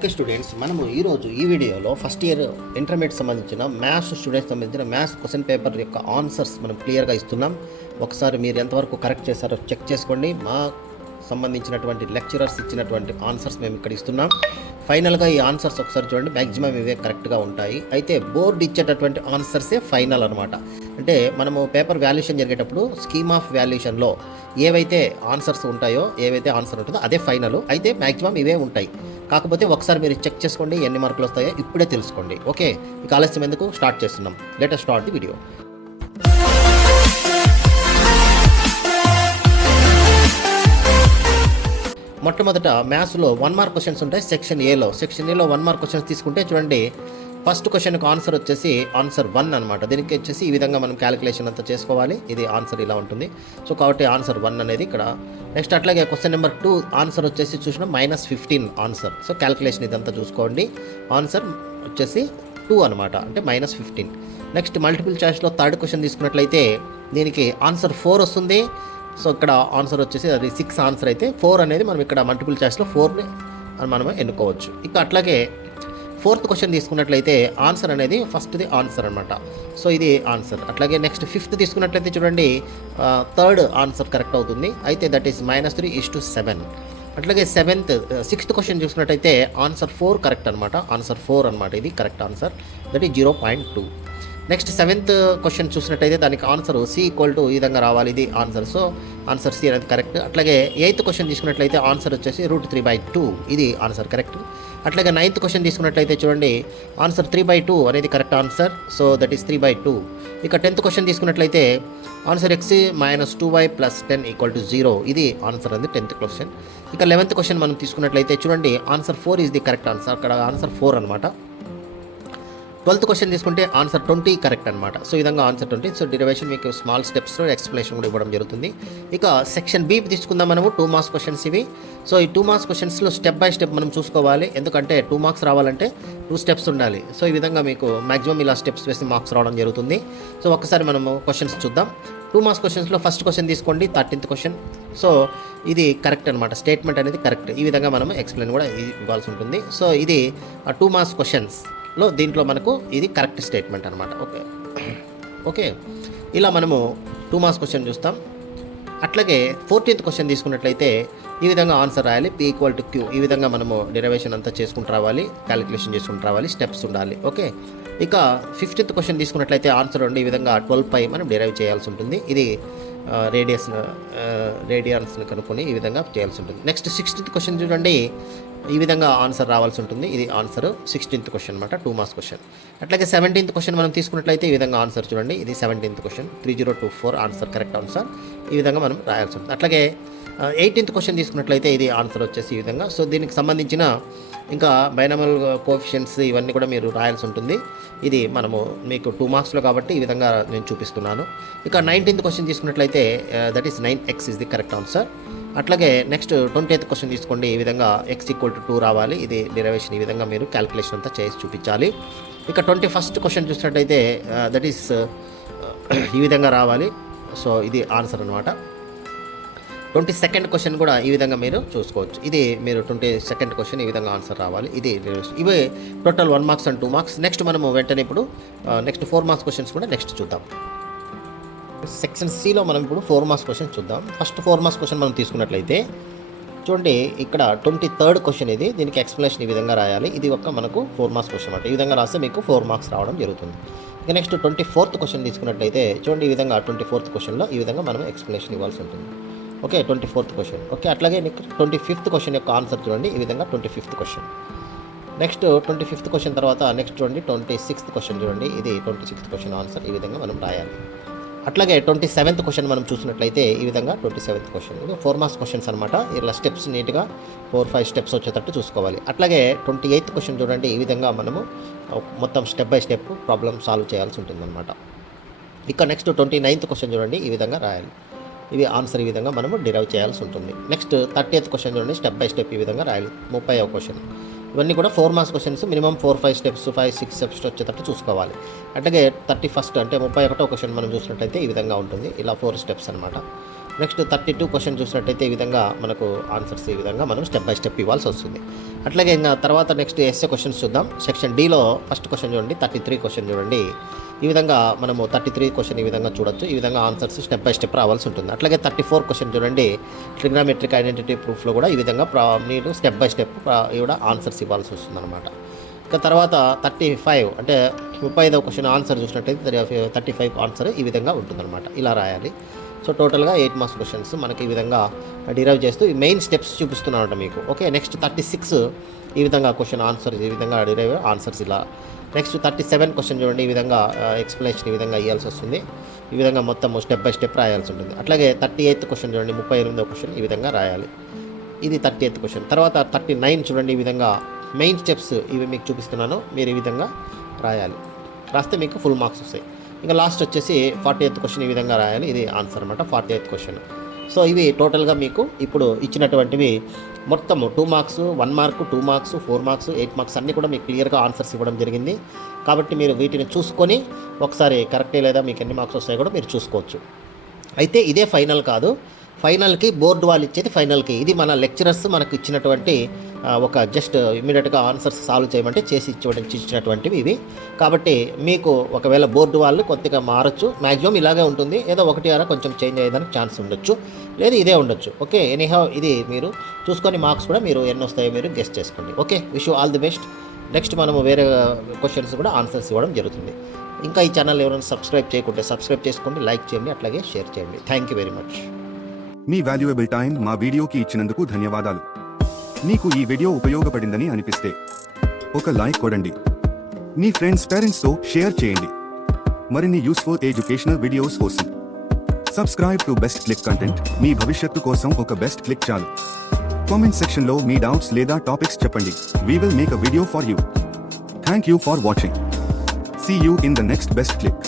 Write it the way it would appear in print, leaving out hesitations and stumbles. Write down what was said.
Okay students, మనము ఈరోజు ఈ వీడియోలో ఫస్ట్ ఇయర్ ఇంటర్మీడియట్ సంబంధించిన మ్యాథ్స్ స్టూడెంట్స్ సంబంధించిన మ్యాథ్స్ క్వశ్చన్ పేపర్ యొక్క ఆన్సర్స్ మనం క్లియర్గా ఇస్తున్నాం. ఒకసారి మీరు ఎంతవరకు కరెక్ట్ చేశారో చెక్ చేసుకోండి. మా సంబంధించినటువంటి లెక్చరర్స్ ఇచ్చినటువంటి ఆన్సర్స్ మేము ఇక్కడ ఇస్తున్నాం. ఫైనల్గా ఈ ఆన్సర్స్ ఒకసారి చూడండి, మ్యాక్సిమం ఇవే కరెక్ట్గా ఉంటాయి. అయితే బోర్డు ఇచ్చేటటువంటి ఆన్సర్సే ఫైనల్ అనమాట. అంటే మనము పేపర్ వాల్యుయేషన్ జరిగేటప్పుడు స్కీమ్ ఆఫ్ వాల్యుయేషన్లో ఏవైతే ఆన్సర్స్ ఉంటాయో, ఏవైతే ఆన్సర్ ఉంటుందో అదే ఫైనల్. అయితే మ్యాక్సిమం ఇవే ఉంటాయి. కాకపోతే ఒకసారి మీరు చెక్ చేసుకోండి, ఎన్ని మార్కులు వస్తాయో ఇప్పుడే తెలుసుకోండి. ఓకే, ఇక ఆలస్యం ఎందుకు, స్టార్ట్ చేస్తున్నాం. Let us start the video. మొట్టమొదట మ్యాథ్స్లో 1 మార్క్ క్వశ్చన్స్ ఉంటాయి. సెక్షన్ ఏలో 1 మార్క్ క్వశ్చన్స్ తీసుకుంటే చూడండి, ఫస్ట్ క్వశ్చన్కి ఆన్సర్ వచ్చేసి ఆన్సర్ 1 అనమాట. దీనికి వచ్చేసి ఈ విధంగా మనం క్యాలిక్యులేషన్ అంతా చేసుకోవాలి. ఇది ఆన్సర్ ఇలా ఉంటుంది. సో కాబట్టి ఆన్సర్ 1 అనేది ఇక్కడ. నెక్స్ట్ అట్లాగే క్వశ్చన్ నెంబర్ 2 ఆన్సర్ వచ్చేసి చూసిన -15 ఆన్సర్. సో క్యాలిక్యులేషన్ ఇదంతా చూసుకోండి. ఆన్సర్ వచ్చేసి 2 అనమాట, అంటే -15. నెక్స్ట్ మల్టిపుల్ చాయిస్లో థర్డ్ క్వశ్చన్ తీసుకున్నట్లయితే దీనికి ఆన్సర్ 4 వస్తుంది. సో ఇక్కడ ఆన్సర్ వచ్చేసి అది 6 ఆన్సర్ అయితే 4 అనేది మనం ఇక్కడ మల్టిపుల్ చాయిస్లో 4ని మనం ఎన్నుకోవచ్చు. ఇక అట్లాగే ఫోర్త్ క్వశ్చన్ తీసుకున్నట్లయితే ఆన్సర్ అనేది ఫస్ట్ది ఆన్సర్ అనమాట. సో ఇది ఆన్సర్. అట్లాగే నెక్స్ట్ ఫిఫ్త్ తీసుకున్నట్లయితే చూడండి, థర్డ్ ఆన్సర్ కరెక్ట్ అవుతుంది. అయితే దట్ ఈస్ -3:7. అట్లాగే సిక్స్త్ క్వశ్చన్ చూసుకున్నట్టయితే ఆన్సర్ 4 కరెక్ట్ అనమాట. ఆన్సర్ 4 అనమాట, ఇది correct answer. That is 0.2. Next seventh question చూసినట్టయితే దానికి ఆన్సర్ C = ఈ విధంగా రావాలి, ఇది ఆన్సర్. సో ఆన్సర్ C అనేది కరెక్ట్. అట్లాగే ఎయిత్ క్వశ్చన్ తీసుకున్నట్లయితే ఆన్సర్ వచ్చేసి √3/2, ఇది ఆన్సర్ కరెక్ట్. అట్లాగే నైన్త్ క్వశ్చన్ తీసుకున్నట్లయితే చూడండి, ఆన్సర్ 3/2 అనేది correct answer. So that is 3/2. ఇక 10th క్వశ్చన్ తీసుకున్నట్లయితే ఆన్సర్ x - 2y + 10 = 0, ఇది ఆన్సర్ అనేది 10th క్వశ్చన్. ఇక 11th క్వశ్చన్ మనం తీసుకున్నట్లయితే చూడండి, answer 4 is the correct answer. అక్కడ ఆన్సర్ 4 అనమాట. 12th క్వశ్చన్ తీసుకుంటే ఆన్సర్ 20 కరెక్ట్ అనమాట. సో ఈ విధంగా ఆన్సర్ 20. సో డెరివేషన్ మీకు స్మాల్ స్టెప్స్లో ఎక్స్ప్లెనేషన్ కూడా ఇవ్వడం జరుగుతుంది. ఇక సెక్షన్ బి తీసుకుందాం మనము. 2 మార్క్స్ క్వశ్చన్స్ ఇవి. సో ఈ 2 మార్క్స్ క్వశ్చన్స్లో స్టెప్ బై స్టెప్ మనం చూసుకోవాలి. ఎందుకంటే 2 మార్క్స్ రావాలంటే 2 స్టెప్స్ ఉండాలి. సో ఈ విధంగా మీకు మ్యాక్సిమం ఇలా స్టెప్స్ వేసి మార్క్స్ రావడం జరుగుతుంది. సో ఒక్కసారి మనము క్వశ్చన్స్ చూద్దాం. 2 మార్క్స్ క్వశ్చన్స్లో ఫస్ట్ క్వశ్చన్ తీసుకోండి, 13th క్వశ్చన్. సో ఇది కరెక్ట్ అనమాట, స్టేట్మెంట్ అనేది కరెక్ట్. ఈ విధంగా మనం ఎక్స్ప్లెయిన్ కూడా ఇవ్వాల్సి ఉంటుంది. సో ఇది 2 మార్క్స్ క్వశ్చన్స్లో దీంట్లో మనకు ఇది కరెక్ట్ స్టేట్మెంట్ అనమాట. ఓకే, ఇలా మనము 2 మార్క్స్ క్వశ్చన్ చూస్తాం. అట్లాగే 14th క్వశ్చన్ తీసుకున్నట్లయితే ఈ విధంగా ఆన్సర్ రాయాలి. P = Q. ఈ విధంగా మనము డెరివేషన్ అంతా చేసుకుంటూ రావాలి, క్యాలిక్యులేషన్ చేసుకుంటూ రావాలి, స్టెప్స్ ఉండాలి. ఓకే, ఇక 15th క్వశ్చన్ తీసుకున్నట్లయితే ఆన్సర్ ఉండి ఈ విధంగా 12π మనం డెరైవ్ చేయాల్సి ఉంటుంది. ఇది రేడియన్స్ని కనుక్కొని ఈ విధంగా చేయాల్సి ఉంటుంది. నెక్స్ట్ 16th క్వశ్చన్ చూడండి, ఈ విధంగా ఆన్సర్ రావాల్సి ఉంటుంది. ఇది ఆన్సర్ 16th క్వశ్చన్ అనమాట, 2 మార్క్స్ క్వశ్చన్. అట్లాగే 17th క్వశ్చన్ మనం తీసుకున్నట్లయితే ఈ విధంగా ఆన్సర్ చూడండి, ఇది 17th question, 3024 answer correct answer. ఈ విధంగా మనం రాయాల్సి ఉంటుంది. అట్లాగే 18th క్వశ్చన్ తీసుకున్నట్లయితే ఇది ఆన్సర్ వచ్చేసి ఈ విధంగా. సో దీనికి సంబంధించిన ఇంకా బైనామల్ కోఎఫిషియెంట్స్ ఇవన్నీ కూడా మీరు రాయాల్సి ఉంటుంది. ఇది మనము మీకు 2 మార్క్స్లో కాబట్టి ఈ విధంగా నేను చూపిస్తున్నాను. ఇక 19th క్వశ్చన్ తీసుకున్నట్లయితే that is 9x is the correct answer. అట్లాగే నెక్స్ట్ 20th క్వశ్చన్ తీసుకోండి, ఈ విధంగా x = 2 రావాలి. ఇది డెరివేషన్ ఈ విధంగా మీరు క్యాలిక్యులేషన్ అంతా చేసి చూపించాలి. ఇక 21st క్వశ్చన్ చూసినట్టయితే దట్ ఈస్ ఈ విధంగా రావాలి. సో ఇది ఆన్సర్ అనమాట. 22nd క్వశ్చన్ కూడా ఈ విధంగా మీరు చూసుకోవచ్చు. ఇది మీరు 22nd క్వశ్చన్ ఈ విధంగా ఆన్సర్ రావాలి. ఇది ఇవే total 1 marks and 2 marks. Next మనము వెంటనే ఇప్పుడు నెక్స్ట్ 4 మార్క్స్ క్వశ్చన్స్ కూడా నెక్స్ట్ చూద్దాం. సెక్షన్ సిలో మనం ఇప్పుడు 4 మార్క్స్ క్వశ్చన్ చూద్దాం. ఫస్ట్ 4 మార్క్స్ క్వశ్చన్ మనం తీసుకున్నట్లయితే చూడండి, ఇక్కడ 23rd క్వశ్చన్ ఇది. దీనికి ఎక్స్ప్లెనేషన్ ఈ విధంగా రాయాలి. ఇది మనకు 4 మార్క్స్ క్వశ్చన్ అనమాట. ఈ విధంగా రాస్తే మీకు 4 మార్క్స్ రావడం జరుగుతుంది. ఇక నెక్స్ట్ 24th క్వశ్చన్ తీసుకున్నట్లయితే చూడండి, ఈ విధంగా 24th క్వశ్చన్లో ఈ విధంగా మనం ఎక్స్ప్లెనేషన్ ఇవ్వాల్సి ఉంటుంది. Okay, 24th question. ఓకే, అట్లాగే 25th క్వశ్చన్ యొక్క ఆన్సర్ చూడండి, ఈ విధంగా 25th question. Next 25th question తర్వాత నెక్స్ట్ చూడండి 26th క్వశ్చన్ చూడండి, ఇది 26th క్వశ్చన్ ఆన్సర్ ఈ విధంగా మనం రాయాలి. అట్లాగే 27th క్వశ్చన్ మనం చూసినట్లయితే ఈ విధంగా 27th క్వశ్చన్. ఇది 4 మార్క్స్ క్వశ్చన్స్ అనమాట. ఇలా స్టెప్స్ నీట్గా 4-5 స్టెప్స్ వచ్చేటట్టు చూసుకోవాలి. అట్లాగే 28th క్వశ్చన్ చూడండి, ఈ విధంగా మనము మొత్తం step by step problem solve చేయాల్సి ఉంటుంది అనమాట. ఇక నెక్స్ట్ 29th క్వశ్చన్ చూడండి, ఈ విధంగా రాయాలి. ఇవి ఆన్సర్ ఈ విధంగా మనము డిరైవ్ చేయాల్సి ఉంటుంది. నెక్స్ట్ 30th క్వశ్చన్ చూడండి, స్టెప్ బై స్టెప్ ఈ విధంగా రాయాలి. 30వ క్వశ్చన్. ఇవన్నీ కూడా 4 marks questions, minimum 4-5 steps, 5-6 steps వచ్చేటట్టు చూసుకోవాలి. అట్లాగే 31st అంటే 31వ క్వశ్చన్ మనం చూసినట్టయితే ఈ విధంగా ఉంటుంది. ఇలా 4 స్టెప్స్ అనమాట. నెక్స్ట్ 32 క్వశ్చన్ చూసినట్టయితే ఈ విధంగా మనకు ఆన్సర్స్ ఈ విధంగా మనం స్టెప్ బై స్టెప్ ఇవ్వాల్సి వస్తుంది. అట్లాగే ఇంకా తర్వాత నెక్స్ట్ ఎస్ఏ క్వశ్చన్స్ చూద్దాం. సెక్షన్ డీలో ఫస్ట్ క్వశ్చన్ చూడండి, 33 క్వశ్చన్ చూడండి. ఈ విధంగా మనము 33 క్వశ్చన్ ఈ విధంగా చూడొచ్చు. ఈ విధంగా ఆన్సర్స్ స్టెప్ బై స్టెప్ రావాల్సి ఉంటుంది. అట్లాగే 34 క్వశ్చన్ చూడండి, ట్రిగ్నామెట్రిక్ ఐడెంటిటీ ప్రూఫ్లో కూడా ఈ విధంగా మీరు స్టెప్ బై స్టెప్ కూడా ఆన్సర్స్ ఇవ్వాల్సి వస్తుంది అనమాట. ఇక తర్వాత 35 అంటే 35వ క్వశ్చన్ ఆన్సర్ చూసినట్టయితే 35 ఆన్సర్ ఈ విధంగా ఉంటుందన్నమాట. ఇలా రాయాలి. సో టోటల్గా 8 మార్క్స్ క్వశ్చన్స్ మనకి ఈ విధంగా డిరైవ్ చేస్తూ ఈ మెయిన్ స్టెప్స్ చూపిస్తున్నాను మీకు. ఓకే, నెక్స్ట్ 36 ఈ విధంగా క్వశ్చన్ ఆన్సర్ ఈ విధంగా డిరైవ్ ఆన్సర్స్ ఇలా. నెక్స్ట్ 37 క్వశ్చన్ చూడండి, ఈ విధంగా ఎక్స్ప్లెనేషన్ ఈ విధంగా ఇవ్వాల్సి వస్తుంది. ఈ విధంగా మొత్తం స్టెప్ బై స్టెప్ రాయాల్సి ఉంటుంది. అట్లాగే 38th క్వశ్చన్ చూడండి, 38వ క్వశ్చన్ ఈ విధంగా రాయాలి. ఇది 38th క్వశ్చన్. తర్వాత 39 చూడండి, ఈ విధంగా మెయిన్ స్టెప్స్ ఇవి మీకు చూపిస్తున్నాను, మీరు ఈ విధంగా రాయాలి. రాస్తే మీకు ఫుల్ మార్క్స్ వస్తాయి. ఇంకా లాస్ట్ వచ్చేసి 40th క్వశ్చన్ ఈ విధంగా రాయాలి. ఇది ఆన్సర్ అనమాట, 40th క్వశ్చన్. సో ఇవి టోటల్గా మీకు ఇప్పుడు ఇచ్చినటువంటివి మొత్తము 2 marks, 1 mark, 2 marks, 4 marks, 8 marks అన్నీ కూడా మీకు క్లియర్గా ఆన్సర్స్ ఇవ్వడం జరిగింది. కాబట్టి మీరు వీటిని చూసుకొని ఒకసారి కరెక్టే లేదా మీకు ఎన్ని మార్క్స్ వస్తాయో కూడా మీరు చూసుకోవచ్చు. అయితే ఇదే ఫైనల్ కాదు, ఫైనల్కి బోర్డు వాళ్ళు ఇచ్చేది ఫైనల్కి. ఇది మన లెక్చరర్స్ మనకు ఇచ్చినటువంటి ఒక జస్ట్ ఇమీడియట్గా ఆన్సర్స్ సాల్వ్ చేయమంటే చేసి ఇచ్చినటువంటివి ఇవి. కాబట్టి మీకు ఒకవేళ బోర్డు వాళ్ళు కొద్దిగా మారచ్చు, మ్యాక్సిమం ఇలాగే ఉంటుంది, ఏదో ఒకటి అలా కొంచెం చేంజ్ అయ్యేదానికి ఛాన్స్ ఉండొచ్చు, లేదు ఇదే ఉండొచ్చు. ఓకే, ఎనీహౌ ఇది మీరు చూసుకొని మార్క్స్ కూడా మీరు ఎన్ని వస్తాయో మీరు గెస్ చేసుకోండి. Okay, wish you all the best. Next మనము వేరే క్వశ్చన్స్ కూడా ఆన్సర్స్ ఇవ్వడం జరుగుతుంది. ఇంకా ఈ ఛానల్ ఎవరైనా సబ్స్క్రైబ్ చేయకుంటే సబ్స్క్రైబ్ చేసుకోండి, లైక్ చేయండి, అట్లాగే షేర్ చేయండి. Thank you very much. Me valuable time మా వీడియోకి ఇచ్చినందుకు ధన్యవాదాలు. మీకు ఈ వీడియో ఉపయోగపడిందని అనిపిస్తే ఒక లైక్ కొడండి. మీ ఫ్రెండ్స్, పేరెంట్స్తో షేర్ చేయండి. మరిన్ని యూస్ఫుల్ ఎడ్యుకేషనల్ వీడియోస్ కోసం subscribe to Best Click content. మీ భవిష్యత్తు కోసం ఒక బెస్ట్ క్లిక్ చాలు. కామెంట్ సెక్షన్లో మీ డౌట్స్ లేదా టాపిక్స్ చెప్పండి. We will make a video for you. Thank you for watching. See you in the next best click.